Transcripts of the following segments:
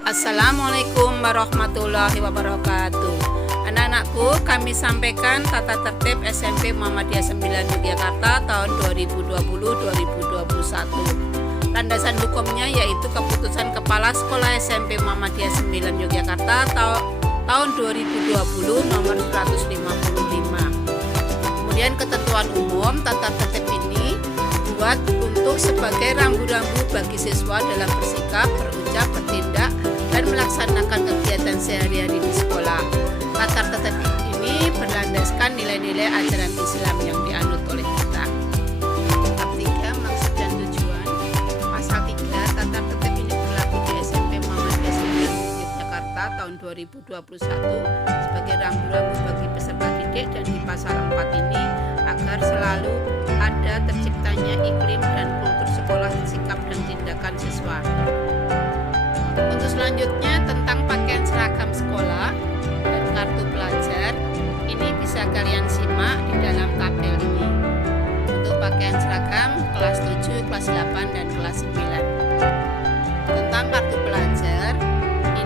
Assalamualaikum warahmatullahi wabarakatuh. Anak-anakku, kami sampaikan tata tertib SMP Muhammadiyah 9 Yogyakarta tahun 2020-2021. Landasan hukumnya yaitu Keputusan Kepala Sekolah SMP Muhammadiyah 9 Yogyakarta tahun 2020 nomor 155. Kemudian ketentuan umum tata tertib ini dibuat untuk sebagai rambu-rambu bagi siswa dalam bersikap, berucap, bertindak, dan melaksanakan kegiatan sehari-hari di sekolah. Tata tertib ini berlandaskan nilai-nilai ajaran Islam yang dianut oleh kita. Bab 3 maksud dan tujuan. Pasal 3 tata tertib ini berlaku di SMP Muhammadiyah 9 Yogyakarta tahun 2021 sebagai rambu-rambu bagi peserta didik, dan di pasal 4 ini agar selalu ada terciptanya iklim dan kultur sekolah, sikap dan tindakan siswa. Untuk selanjutnya tentang pakaian seragam sekolah dan kartu pelajar, ini bisa kalian simak di dalam tabel ini. Untuk pakaian seragam kelas 7, kelas 8, dan kelas 9. Tentang kartu pelajar,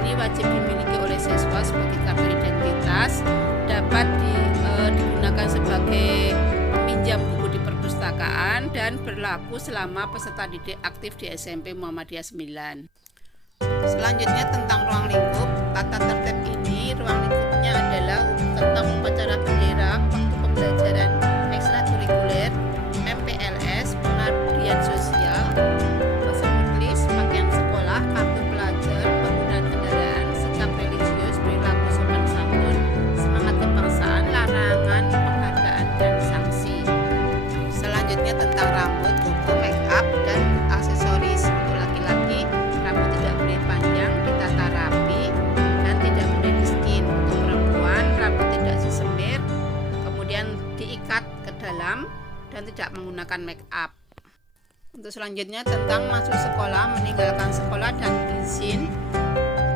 ini wajib dimiliki oleh siswa sebagai kartu identitas, dapat digunakan sebagai peminjam buku di perpustakaan, dan berlaku selama peserta didik aktif di SMP Muhammadiyah 9. Selanjutnya tentang ruang lingkup. Tata tertib ini ruang lingkupnya adalah tentang upacara bendera, waktu pembelajaran ekstrakurikuler, MPLS, pengabdian sosial, mulis, pakaian sekolah, kartu pelajar, penggunaan kendaraan, sikap religius, perilaku sopan santun, semangat kebangsaan, larangan, penghargaan, dan sanksi. Selanjutnya tentang rambut, kuku, make up, dan aksesoris. Untuk laki-laki, rambut tidak boleh panjang, ditata rapi, dan tidak boleh di skin. Untuk perempuan, rambut tidak disemir, kemudian diikat ke dalam, dan tidak menggunakan make up. Untuk selanjutnya tentang masuk sekolah, meninggalkan sekolah, dan izin.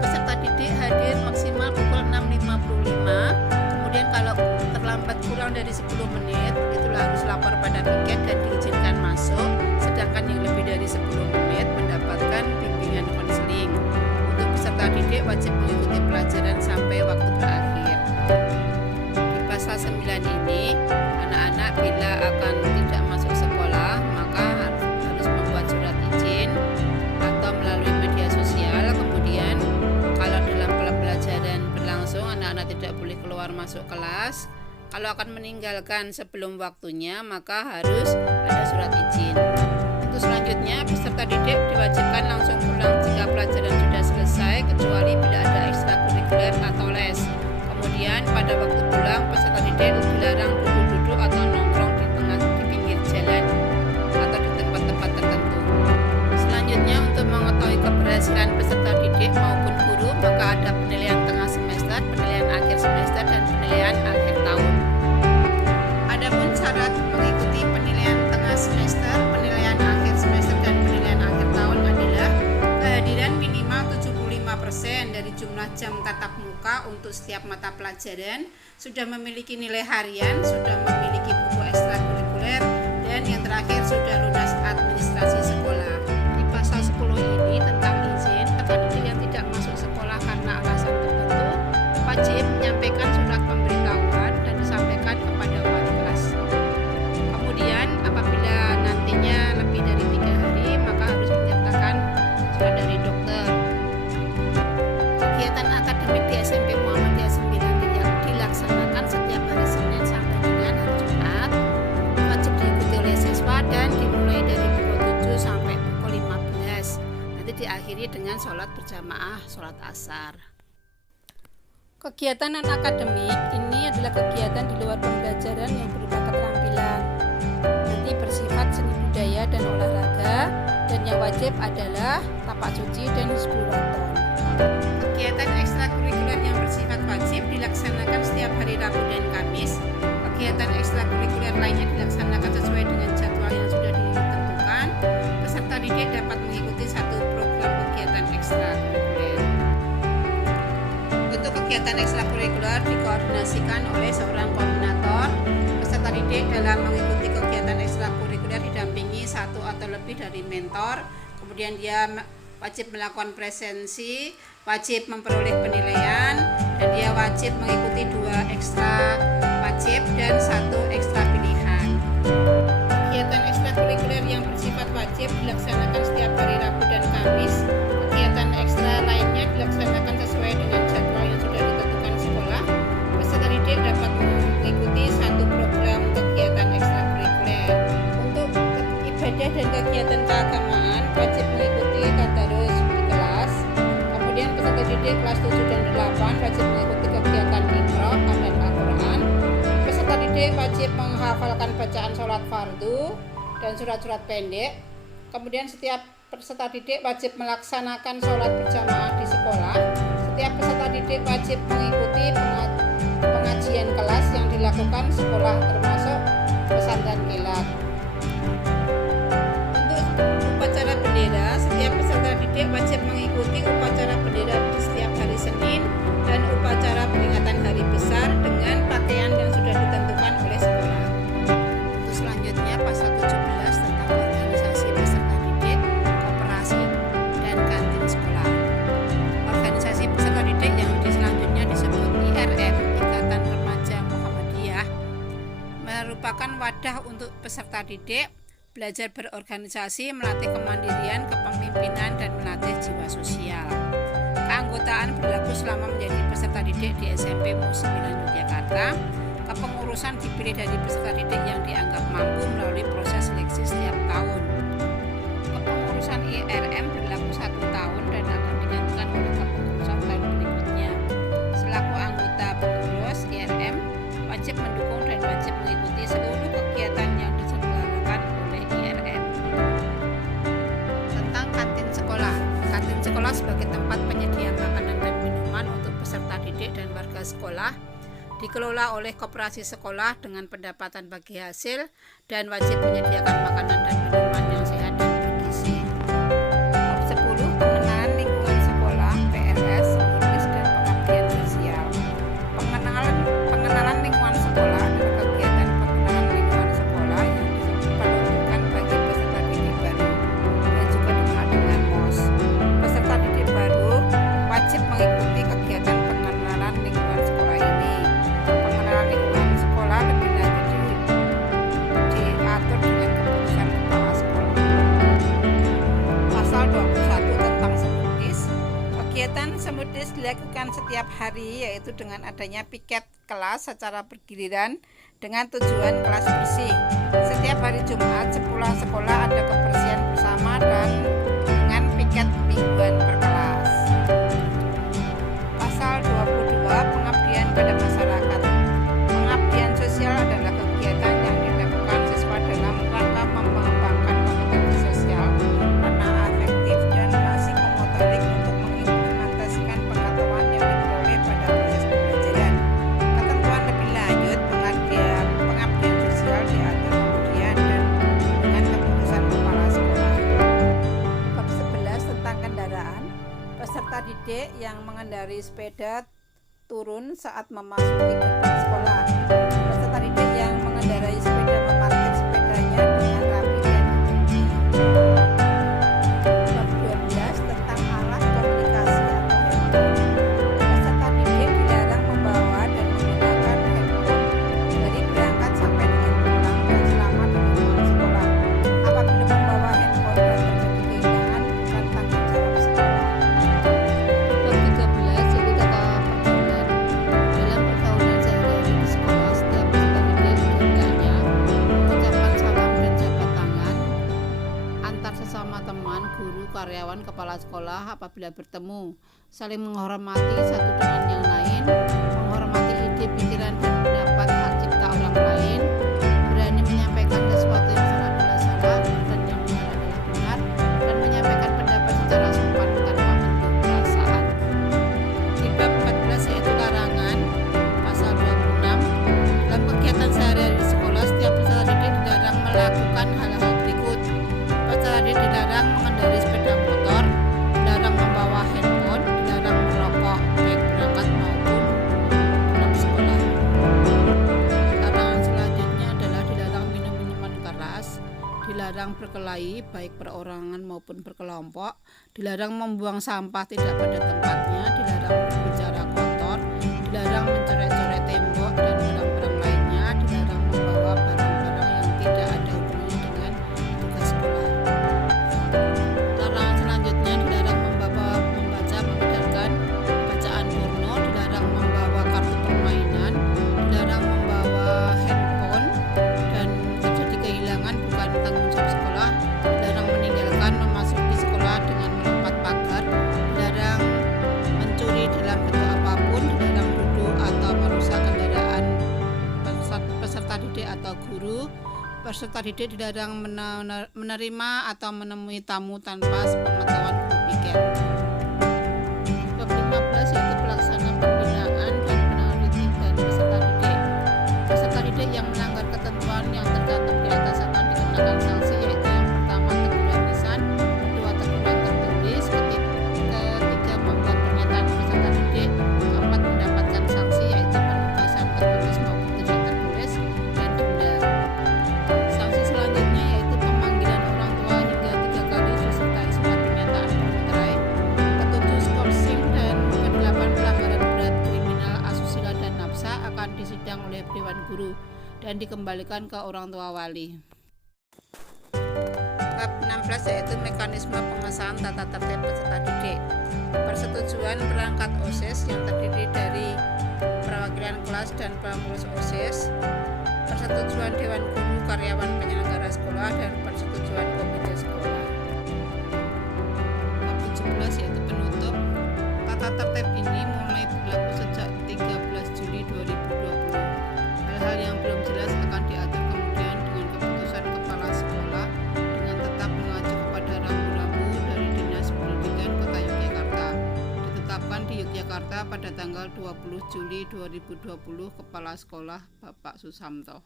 Peserta didik hadir maksimal pukul 6.55. Kemudian kalau terlambat kurang dari 10 menit, itulah harus lapor pada piket dan diizinkan masuk. Sedangkan yang lebih dari 10 menit mendapatkan bimbingan konseling. Untuk peserta didik wajib mengikuti pelajaran sampai waktu berakhir. Di pasal 9 ini, anak-anak bila akan tidak masuk sekolah, maka harus membuat surat izin atau melalui media sosial. Kemudian kalau dalam pelajaran berlangsung, anak-anak tidak boleh keluar masuk kelas. Kalau akan meninggalkan sebelum waktunya, maka harus ada surat izin. Untuk selanjutnya, peserta didik diwajibkan langsung pulang jika pelajaran sudah selesai, kecuali bila ada ekstrakurikuler atau les. Kemudian pada waktu pulang, peserta didik dilarang duduk-duduk atau nongkrong di pinggir jalan atau di tempat-tempat tertentu. Selanjutnya, untuk mengetahui keberhasilan peserta didik maupun guru, maka ada penilaian tengah semester, penilaian akhir semester, dan penilaian akhir tahun. Adapun syarat mengikuti penilaian tengah semester, penilaian akhir semester, dan penilaian akhir tahun adalah kehadiran minimal 75% dari jumlah jam tatap muka untuk setiap mata pelajaran, sudah memiliki nilai harian, sudah memiliki buku ekstrakurikuler, dan yang terakhir sudah lunas administrasi sekolah. Di pasal 10 ini tentang izin, peserta didik yang tidak masuk sekolah karena alasan tertentu wajib menyampaikan surat pemberitahuan dan disampaikan kepada wali kelas. Kemudian apabila nantinya lebih dari 3 hari, maka harus menyertakan surat dari dokter. Kegiatan akademik di SMP Muhammadiyah 9 dilaksanakan setiap hari Senin sampai dengan hari Jumat. Wajib diikuti oleh siswa dan dimulai dari pukul 7 sampai pukul 15. Nanti diakhiri dengan sholat berjamaah, sholat asar. Kegiatan non-akademik ini adalah kegiatan di luar pembelajaran yang berupa keterampilan. Nanti bersifat seni budaya dan olahraga, dan yang wajib adalah tapak suci dan hizbul waton. Kegiatan ekstrakurikuler yang bersifat wajib dilaksanakan setiap hari Rabu dan Kamis. Kegiatan ekstrakurikuler lainnya dilaksanakan sesuai dengan jadwal yang sudah ditentukan. Peserta didik dapat mengikuti satu program kegiatan ekstrakurikuler. Untuk kegiatan ekstrakurikuler dikoordinasikan oleh seorang koordinator. Peserta didik dalam mengikuti kegiatan ekstrakurikuler didampingi satu atau lebih dari mentor. Kemudian dia wajib melakukan presensi, wajib memperoleh penilaian, dan dia wajib mengikuti 2 ekstra wajib dan 1 ekstra pilihan. Kegiatan ekstrakurikuler yang bersifat wajib dilaksanakan setiap hari Rabu dan Kamis. Kegiatan ekstra lainnya dilaksanakan sesuai dengan jadwal yang sudah ditentukan sekolah. Peserta didik dapat mengikuti 1 program kegiatan ekstrakurikuler. Untuk ibadah dan kegiatan keagamaan wajib mengikuti tadarus di kelas. Kemudian peserta didik kelas 7 dan 8 wajib mengikuti kegiatan Iqra dan Al-Quran. Peserta didik wajib menghafalkan bacaan sholat fardu dan surat-surat pendek. Kemudian setiap peserta didik wajib melaksanakan sholat berjamaah di sekolah. Setiap peserta didik wajib mengikuti pengajian kelas yang dilakukan sekolah termasuk pesantren kilat. Untuk upacara bendera, setiap peserta didik wajib mengikuti upacara bendera di setiap hari Senin dan upacara peringatan hari besar dengan pakaian yang sudah ditentukan oleh sekolah. Untuk selanjutnya pasal 17 tentang organisasi peserta didik, koperasi, dan kantin sekolah. Organisasi peserta didik yang selanjutnya disebut IRM, Ikatan Remaja Muhammadiyah, merupakan wadah untuk peserta didik belajar berorganisasi, melatih kemandirian, kepemimpinan, dan melatih jiwa sosial. Keanggotaan berlaku selama menjadi peserta didik di SMP MU 9 Yogyakarta. Kepengurusan dipilih dari peserta didik yang dianggap mampu melalui proses seleksi setiap tahun. Kepengurusan IRM berlaku 1 tahun dan akan digantikan oleh kepengurusan tahun berikutnya. Selaku anggota pengurus IRM wajib mendukung dan wajib mengikuti seluruh kegiatan yang diselenggarakan oleh IRM. Tentang kantin sekolah. Kantin sekolah sebagai tempat penyedia makanan dan minuman untuk peserta didik dan warga sekolah dikelola oleh koperasi sekolah dengan pendapatan bagi hasil dan wajib menyediakan makanan dan minuman yang sehat dan bergizi. Bab 10 Pengenalan lingkungan sekolah, PLS, menulis dan pengabdian sosial. Pengenalan lingkungan sekolah adalah kegiatan pengenalan lingkungan sekolah yang diperuntukkan bagi peserta didik baru dan juga dikenal dengan MOS. Peserta didik baru wajib mengikuti kegiatan pengenalan lingkungan sekolah ini. Pengenalan lingkungan sekolah lebih lanjut diatur dengan keputusan kepala sekolah. Pasal 21 tentang Semudis. Kegiatan Semudis dilakukan setiap hari, yaitu dengan adanya piket kelas secara bergiliran dengan tujuan kelas bersih. Setiap hari Jumat sepulang sekolah ada kebersihan bersama dan dengan piket mingguan per kelas. Pasal 22 Pengabdian pada masyarakat. Pengabdian sosial adalah kegiatan yang dilakukan siswa dalam rangka mengembangkan kompetensi sosial, karena afektif dan psikomotorik untuk mengimplementasikan pengetahuan yang diperoleh pada proses pembelajaran. Ketentuan lebih lanjut pengabdian sosial diatur kemudian dan dengan keputusan kepala sekolah. Bab 11 tentang kendaraan. Peserta didik yang mengendarai sepeda turun saat memasuki gerbang sekolah. Peserta didik yang mengendarai sepeda memarkir sepedanya dengan rapi dan terkunci. Bab 12 tentang alat komunikasi atau handphone. Peserta didik dilarang membawa dan menggunakan handphone dari berangkat sampai dengan pulang dan selama di lingkungan sekolah. Apabila membawa handphone dan terjadi kehilangan, bukan tanggung jawab sekolah. Bab 13 jadi tata pergaulan. Dalam pergaulan sehari-hari di sekolah, setiap peserta didik hendaknya mengucapkan salam dan jabat tangan antar sesama teman, guru, karyawan, kepala sekolah apabila bertemu, saling menghormati satu dengan yang lain, menghormati ide, pikiran, dan pendapat hak cipta orang lain, berani menyampaikan sesuatu yang salah adalah salah dan yang benar adalah benar, dan menyampaikan pendapat secara sopan tanpa bentuk perasaan. Di bab 14 yaitu larangan, pasal 26, dalam kegiatan sehari-hari di sekolah, setiap peserta didik dilarang melakukan hal-hal berikut. Peserta didik dilarang mengendarai sepeda motor, dilarang membawa handphone, dilarang merokok baik berangkat maupun pulang sekolah. berkelahi baik perorangan maupun berkelompok, dilarang membuang sampah tidak pada tempatnya, dilarang berbicara kotor, dilarang mencoret-coret tembok dan barang-barang lainnya, dilarang membawa barang-barang yang tidak ada hubungannya dengan tugas sekolah. Larangan selanjutnya dilarang membaca mengedarkan bacaan porno, dilarang membawa kartu permainan, dilarang membawa handphone dan terjadi kehilangan bukan tanggung jawab sekolah, dilarang meninggalkan memasuki sekolah dengan melompat pagar, dilarang mencuri dalam bentuk apapun, dilarang duduk atau merusak kendaraan peserta didik atau guru. Peserta didik dilarang menerima atau menemui tamu tanpa sepengetahuan guru piket. Bab 15 yaitu pelaksanaan pembinaan dan penelitian dan peserta didik. Peserta didik yang melanggar ketentuan yang tercantum di atas akan dikenakan sanksi, yaitu yang pertama teguran lisan, kedua teguran tertulis, ketiga membuat pernyataan peserta didik, keempat mendapatkan sanksi yaitu penugasan tertulis maupun tidak tertulis dan denda. Sanksi selanjutnya yaitu pemanggilan orang tua hingga 3 kali disertai surat pernyataan bermeterai, ketujuh skorsing, dan ke-8 pelanggaran berat kriminal asusila dan nafsa akan disidang oleh Dewan Guru dan dikembalikan ke orang tua wali. Bab 16 yaitu mekanisme pengesahan tata tertib peserta didik. Persetujuan perangkat OSIS yang terdiri dari perwakilan kelas dan pengurus OSIS, persetujuan Dewan Guru, karyawan penyelenggara sekolah, dan persetujuan komite sekolah. Bab 17 yaitu penutup. Tata tertib ini mulai berlaku sejak 13 Juli 2020. Hal-hal yang belum jelas akan diatur kemudian dengan keputusan kepala sekolah dengan tetap mengacu kepada rambu-rambu dari Dinas Pendidikan Kota Yogyakarta. Ditetapkan di Yogyakarta pada tanggal 20 Juli 2020. Kepala Sekolah Bapak Susamto.